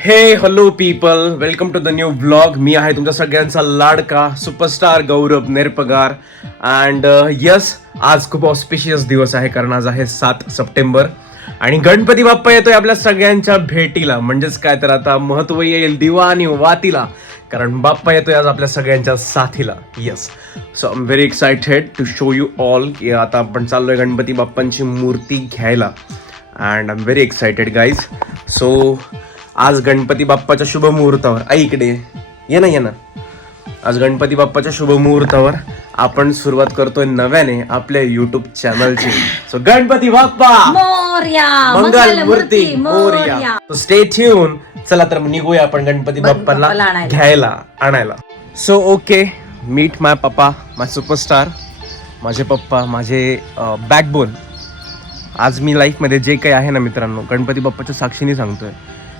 हे hello people, welcome to the new blog. मी आहे तुमच्या सगळ्यांचा लाडका superstar Gaurav Nerpagar. And yes, आज खूप ऑस्पिशियस दिवस आहे कारण आज आहे 7 सप्टेंबर आणि गणपती बाप्पा येतोय आपल्या सगळ्यांच्या भेटीला. म्हणजेच काय तर आता महत्व येईल दिवा आणि वातीला, कारण बाप्पा येतोय आज आपल्या सगळ्यांच्या साथीला. Yes, so I am very excited to show you all की आता आपण चाललोय गणपती बाप्पांची मूर्ती घ्यायला. And I am very excited guys. So आज गणपती बाप्पाच्या शुभ मुहूर्तावर, आई इकडे ये ना. आज गणपती बाप्पाच्या शुभ मुहूर्तावर आपण सुरुवात करतोय नव्याने आपल्या युट्यूब चॅनलची. सो गणपती बाप्पा मोरया, मंगल मूर्ती मोरया. Stay tune. चला तर मग निघूया आपण गणपती बाप्पाला घ्यायला आणायला. सो ओके, मीट माय पप्पा, माय सुपरस्टार. माझे पप्पा, माझे बॅकबोन. आज मी लाईफमध्ये जे काही आहे ना मित्रांनो, गणपती बाप्पाच्या साक्षीने सांगतोय,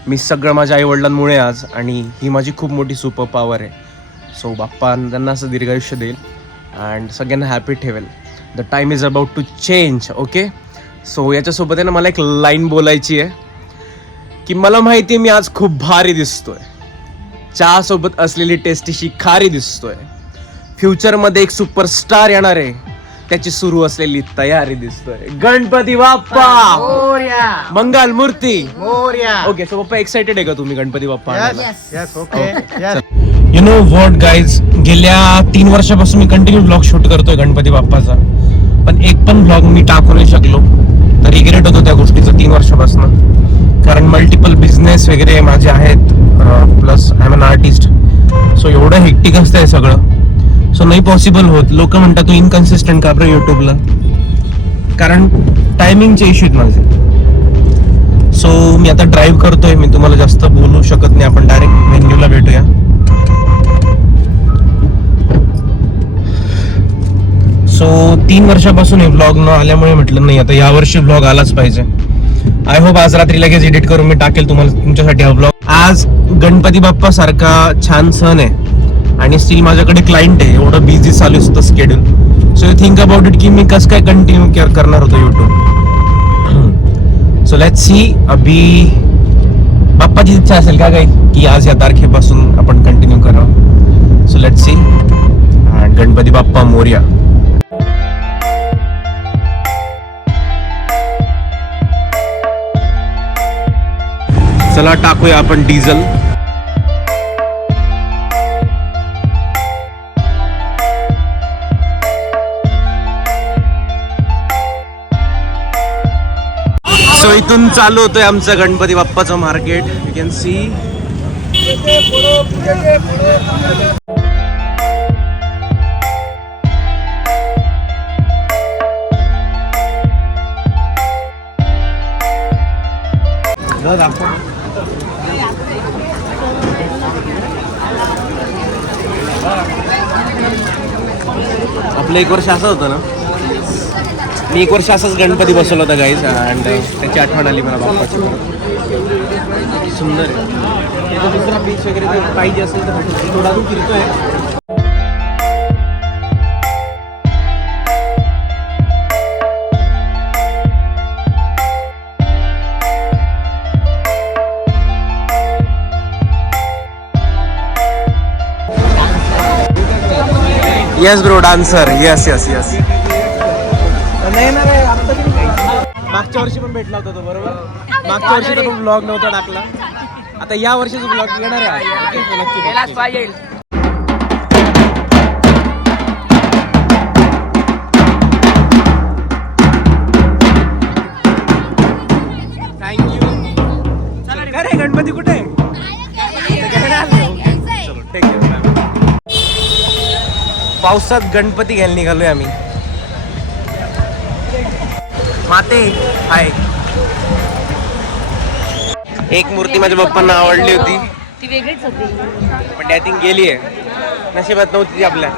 मी सगळं माझ्या आईवडिलांमुळे आज, आणि ही माझी खूप मोठी सुपर पॉवर आहे. सो बाप्पा त्यांना असं दीर्घायुष्य देईल अँड सगळ्यांना हॅपी ठेवेल. The time is about to change. Okay, so याच्यासोबत आहे ना मला एक लाईन बोलायची आहे की मला माहिती आहे मी आज खूप भारी दिसतोय, चहासोबत असलेली टेस्टीशी खारी दिसतोय, फ्युचरमध्ये एक सुपरस्टार येणार आहे त्याची सुरू असलेली तयारी दिसतोय. गणपती बाप्पा मोरया, मंगल मूर्ती मोरया. ओके. सो पप्पा एक्साइटेड आहे का तुम्ही गणपती बाप्पा आणायला? Yes, okay. Yes. You know what guys, गेल्या 3 वर्षापासून मी कंटिन्यू ब्लॉग शूट करतोय गणपती बाप्पाचा, पण एक पण ब्लॉग मी टाकू नाही शकलो. तर रिग्रेट होतो त्या गोष्टीचं 3 वर्षापासून, कारण मल्टिपल बिझनेस वगैरे माझे आहेत, plus I am an artist. So एवढं हेक्टिक असतंय सगळं, सो नाही पॉसिबल होत. लोक म्हणतात तू इनकन्सिस्टंट का बरं युट्यूबला, कारण टायमिंगचे इश्यू आहेत माझे. सो मी आता ड्राईव्ह करतोय, मी तुम्हाला जास्त बोलू शकत नाही. आपण डायरेक्ट व्हेन्यूला भेटूया. सो 3 वर्षापासून हे व्लॉग न आल्यामुळे म्हटलं नाही, आता यावर्षी व्लॉग आलाच पाहिजे. आय होप आज रात्री लगेच एडिट करून मी टाकेल तुम्हाला तुमच्यासाठी हा व्लॉग. आज गणपती बाप्पा सारखा छान सण आहे आणि स्टील माझ्याकडे क्लायंट आहे, एवढं बिझी चालू असतं schedule. So you think about it की मी कसं काय कंटिन्यू केअर करणार होतो युट्यूब. So let's C. अभी बाप्पाची इच्छा असेल का काही की आज या तारखेपासून आपण कंटिन्यू करावं. So let's see. Ganpati Bappa Morya. चला टाकूया आपण डिझेल. सो इथून चालू होतोय आमचं गणपती बाप्पाचं मार्केट. You can see. आपलं 1 वर्ष असं होतं ना, मी 1 वर्ष असाच गणपती बसवला होता गाईज, अँड त्याची आठवण आली मला बाप्पाची. सुंदर आहे. त्याचा दुसरा पीस वगैरे जर पाहिजे असेल तर थोडा दूर फिरतोय. Yes bro, dancer. Yes yes yes. नाही ना रे, मागच्या वर्षी पण भेटला होता तो, बरोबर. मागच्या वर्षी तर ब्लॉग नव्हता टाकला, आता या वर्षीचा ब्लॉग येणार आहे. थँक्यू. काय रे, गणपती कुठे? चलो ठीक आहे. पावसात गणपती घ्यायला निघालोय आम्ही. माते हाय. एक मूर्ती माझ्या बाप्पांना आवडली होती, ती वेगळीच होती, पण आय थिंक गेली आहे, नशिबात नव्हती ती आपल्या.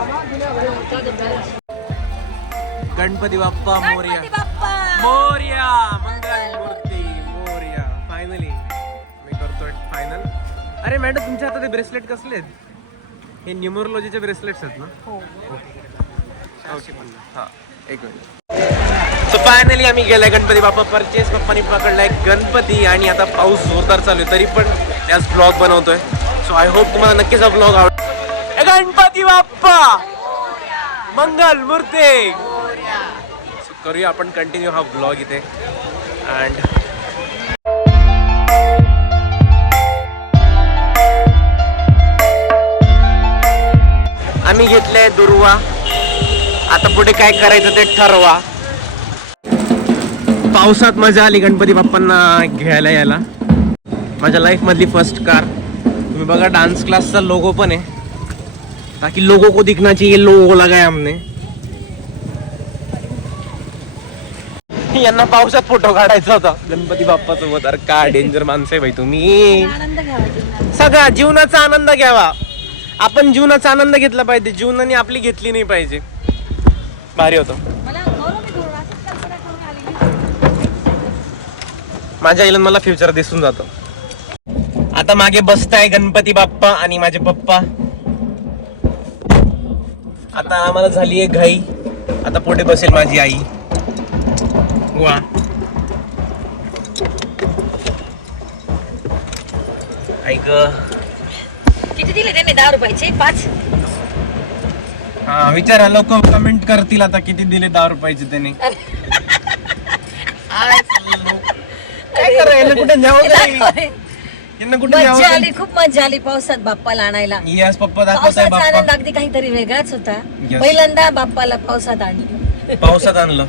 गणपती बाप्पा मोरया. मोरया मंगल मूर्ती मोरया. फायनली मी करतोय फायनल. अरे मॅडम, तुमच्या हातात ते ब्रेसलेट कसले आहेत? हे न्यूमरोलॉजीचे ब्रेसलेट्स आहेत ना? हो. हा, एक मिनिट. सो फायनली आम्ही गेलाय गणपती बाप्पा परचेस. पप्पानी पकडलाय गणपती आणि आता पाऊस जोरदार चालू आहे, तरी पण त्याच ब्लॉग बनवतोय. सो आय होप तुम्हाला नक्कीच हा ब्लॉग आवडेल. गणपती बाप्पा मंगल मूर्ती. सो करूया आपण कंटिन्यू हा ब्लॉग इथे. अँड आम्ही घेतलंय दुर्वा. आता पुढे काय करायचं ते ठरवा. पावसात मजा आली गणपती बाप्पांना घ्यायला यायला. माझ्या लाईफ मधली फर्स्ट कार. तुम्ही बघा डान्स क्लासचा लोगो पण आहे, ताकि लोगों को दिखना चाहिए. लोगो लगाया हमने. यांना पावसात फोटो काढायचा होता गणपती बाप्पा सोबत. अरे काय डेंजर माणसं आहे भाई तुम्ही. आनंद घ्यावा. सगळा जीवनाचा आनंद घ्यावा. आपण जीवनाचा आनंद घेतला पाहिजे, जीवनाने आपली घेतली नाही पाहिजे. भारी होतं. मला गौरव मी गौरव असंच कल्पना करून आलेली. माझ्या आईला मला फ्युचर दिसून जातो. आता मागे बसताय गणपती बाप्पा आणि माझे पप्पा. आता आम्हाला झाली आहे घाई. आता पुढे बसेल माझी आई. वा ऐक. किती दिले त्यांनी? 10 रुपयाचे 5. हा विचारा, लोक कमेंट करतील आता किती दिले 10 रुपयाचे त्याने. काय करायला कुठे जाऊ. यांना कुठे मजा जाऊ. आली, खूप मजा आली पावसात बाप्पाला आणायला. यस पप्पा दाखवताय पावसाचा आनंद बाप्पा. अगदी काहीतरी वेगळाच होता. Yes. पहिल्यांदा बाप्पाला पावसात आणलं. पावसात आणलं.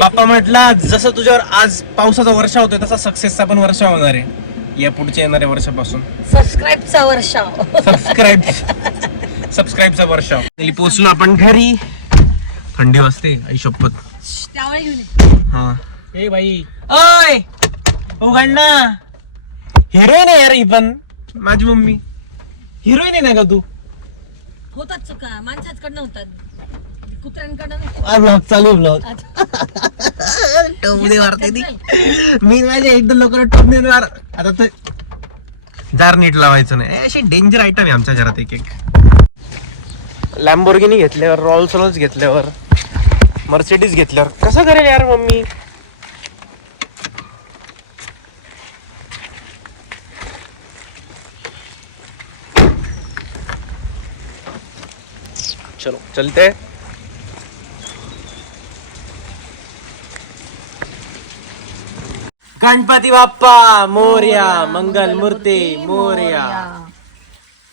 बाप्पा म्हटला जसं तुझ्यावर आज पावसाचा वर्षा होतोय तसा सक्सेसचा पण वर्षा होणार आहे या पुढच्या येणाऱ्या वर्षापासून. सबस्क्राईबचा वर्ष. सबस्क्राईबचा वर्षा. पोहोचलो आपण घरी. थंडी वाजते आई शपथ. त्यावेळी घेऊन ये. हा ए भाई ओय उघड ना. हिरोईन आहे यार ही पण. माझी मम्मी हिरोईन आहे ना का तू. होतात चुका माणसाचकडनं होतात, कुत्र्यांकडनं नाही. ब्लॉग चालू ब्लॉग. टोमने मारते ती. मी माझ्या एकदम लोकांना टोमने मार. आता तर जार नीट लावायचं नाही. अशी डेंजर आयटम आहे आमच्या घरात. एक लॅम्बोर्गिनी घेतल्यावर, रॉल्स रॉल्स घेतल्यावर, मर्सिडीज घेतल्यावर कसं करेल यार मम्मी. चलो चलते. गणपती बाप्पा मोरया. मंगल मूर्ती मोरया.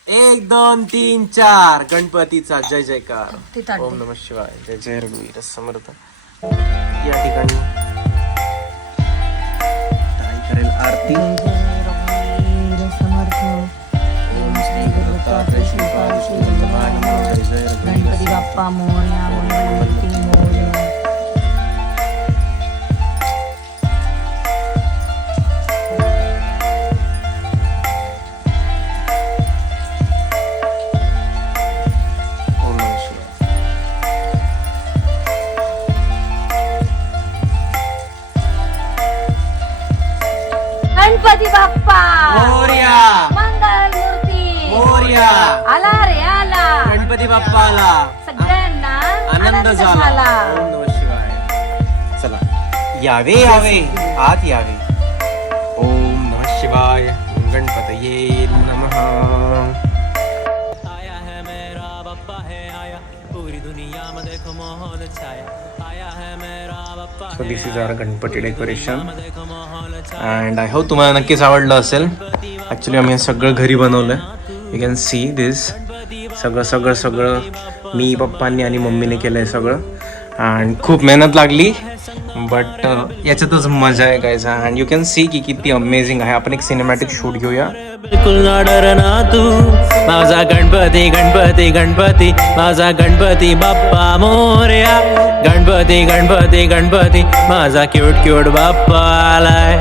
1 2 3 4 गणपतीचा जय जयकार. तिथं ओम नमः शिवाय. जय जय रघुवीर समर्थ. या ठिकाणी काय करेल आरती. ओम श्री गुरु दत्तात्रय श्री पाद श्री वल्लभाय नमः. जय जय रघुवीर. गणपती बाप्पा मोरया. मंगलमूर्ती मोरया. ओम नमः शिवाय. गणपती बाप्पा मोरया. मंगलमूर्ती मोरया. आला रे आला. गणपती बाप्पाला सगळ्यांना आनंद झाला. ओम नमः शिवाय. चला यावे यावे आत यावे. ओम नमः शिवाय. गणपतये नमः. आया है मेरा बप्पा है आया, पूरी दुनिया में देखो माहौल छाया. आया है मेरा Bappa so this is our Ganpati decoration. देखो माहौल छाया. अँड आय होप तुम्हाला नक्कीच आवडलं असेल. ॲक्च्युली आम्ही हे सगळं घरी बनवलं. You can see this. सगळं सगळं सगळं मी पप्पांनी आणि मम्मीने केलं आहे सगळं. अँड खूप मेहनत लागली बट याच्यातच मजा आहे गायचा. अँड यू कॅन सी की किती अमेझिंग आहे. आपण एक सिनेमॅटिक शूट घेऊया. बिलकुल ना डरना तू माझा गणपती गणपती गणपती माझा गणपती बाप्पा मोरया. गणपती गणपती गणपती माझा क्यूट क्यूट बाप्पा आलाय.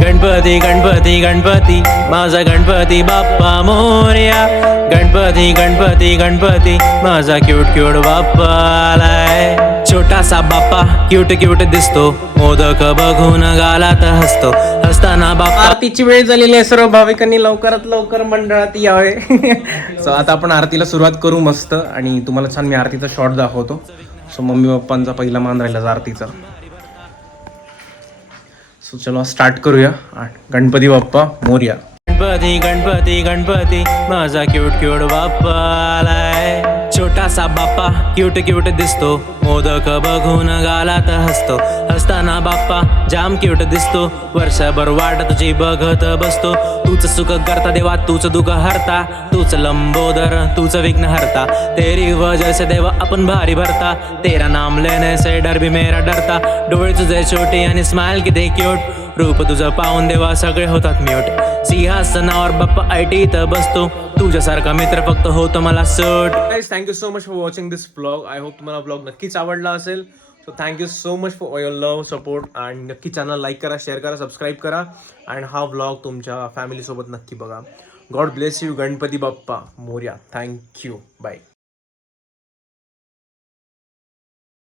गणपती गणपती गणपती माझा गणपती बाप्पा मोरया. गणपती गणपती गणपती माझा क्यूट क्यूट बाप्पा आलाय. छोटासा बाप्पा क्यूट क्यूट दिसतो, मोदक बघून गालात हसतो. हसताना बाप्पा. आरतीची वेळ झालेली आहे. सर्व भाविकांनी लवकरात लवकर मंडळात यावे. सो आता आपण आरतीला सुरुवात करू मस्त. आणि तुम्हाला छान मी आरतीचा शॉट दाखवतो. सो मम्मी पप्पांचा पहिला मान राहिला आरतीचा. सो चलो स्टार्ट करूया. गणपती बाप्पा मोरया. गणपती गणपती गणपती माझा क्यूट क्यूट बाप्पा आलाय. छोटासा बाप्पा क्यूट क्यूट दिसतो, मोदक बघून गालात हसतो. हसताना बाप्पा जाम क्यूट दिसतो, वर्षभर वाट तुझी बघत बसतो. तूच सुख करता देवा, तूच दुःख हरता, तूच लंबोदर, तूच विघ्न हरता. तेरी वजह से देवा अपन भारी भरता, तेरा नाम लेने से डर भी मेरा डरता. डोळे तुझे छोटे आणि स्माइल किती क्यूट, रूप तुझं पाहून देवा सगळे होतात म्यूट. सिंहासनावर बाप्पा ऐटीत बसतो, तुझ्यासारखा मित्र फक्त होतो मला suit. Guys thank you so much for watching this vlog. I hope तुम्हाला व्लॉग नक्कीच आवडला असेल. So thank you so much for your love support. आणि नक्की चॅनल लाईक करा, शेअर करा, सबस्क्राईब करा. आणि हा व्लॉग तुमच्या फॅमिलीसोबत नक्की बघा. God bless you. Ganpati Bappa Morya. Thank you. Bye.